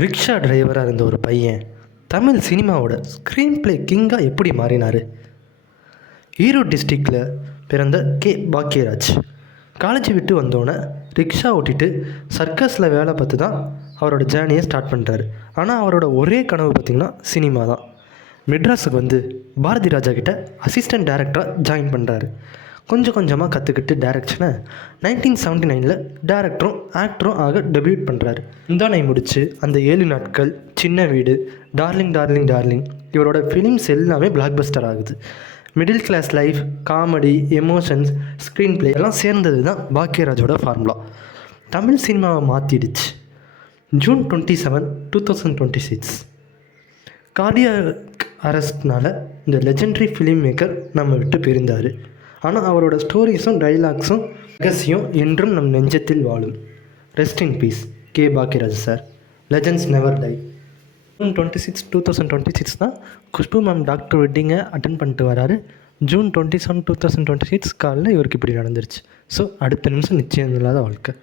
Rickshaw டிரைவராக இருந்த ஒரு பையன் தமிழ் சினிமாவோட ஸ்க்ரீன் ப்ளே கிங்காக எப்படி மாறினார்? ஈரோடு டிஸ்ட்ரிக்டில் பிறந்த பாக்கியராஜ் காலேஜ் விட்டு வந்தோடனே ரிக்ஷா ஓட்டிட்டு சர்க்கஸில் வேலை பார்த்து தான் அவரோட ஜேர்னியை ஸ்டார்ட் பண்ணுறாரு. ஆனால் அவரோட ஒரே கனவு பார்த்திங்கன்னா சினிமா தான். மெட்ராஸுக்கு வந்து பாரதி ராஜா கிட்ட அசிஸ்டன்ட் டைரக்டராக ஜாயின் பண்ணுறாரு. கொஞ்சம் கொஞ்சமாக கற்றுக்கிட்டு டேரக்ஷனை 1979 டேரக்டரும் ஆக்டரும் ஆக டெபியூட் பண்ணுறாரு. முந்தானை முடிச்சு, அந்த 7 நாட்கள், சின்ன வீடு, டார்லிங் டார்லிங் டார்லிங் இவரோட ஃபிலிம்ஸ் எல்லாமே பிளாக் பஸ்டர் ஆகுது. Middle class life, comedy, emotions, screenplay எல்லாம் சேர்ந்தது தான் பாக்கியராஜோட ஃபார்முலா. தமிழ் சினிமாவை மாற்றிடுச்சு. ஜூன் 27, 2026 கார்டியாக் அரெஸ்ட்னால் இந்த லெஜெண்டரி ஃபிலிம் மேக்கர் நம்ம விட்டு பிரிந்தார். ஆனால் அவரோட ஸ்டோரிஸும் டைலாக்ஸும் ரகசியம் என்றும் நம் நெஞ்சத்தில் வாழும். Rest in peace Bhagyaraj sir. Legends never tie. June 26, 2026 தான் குஷ்பு மேம் டாக்டர் வெட்டிங்கை அட்டன் பண்ணிட்டு வராரு. ஜூன் 27, 2026 காலையில் இவருக்கு இப்படி நடந்துருச்சு. ஸோ அடுத்த நிமிஷம் நிச்சயம் இல்லாத வாழ்க்கை.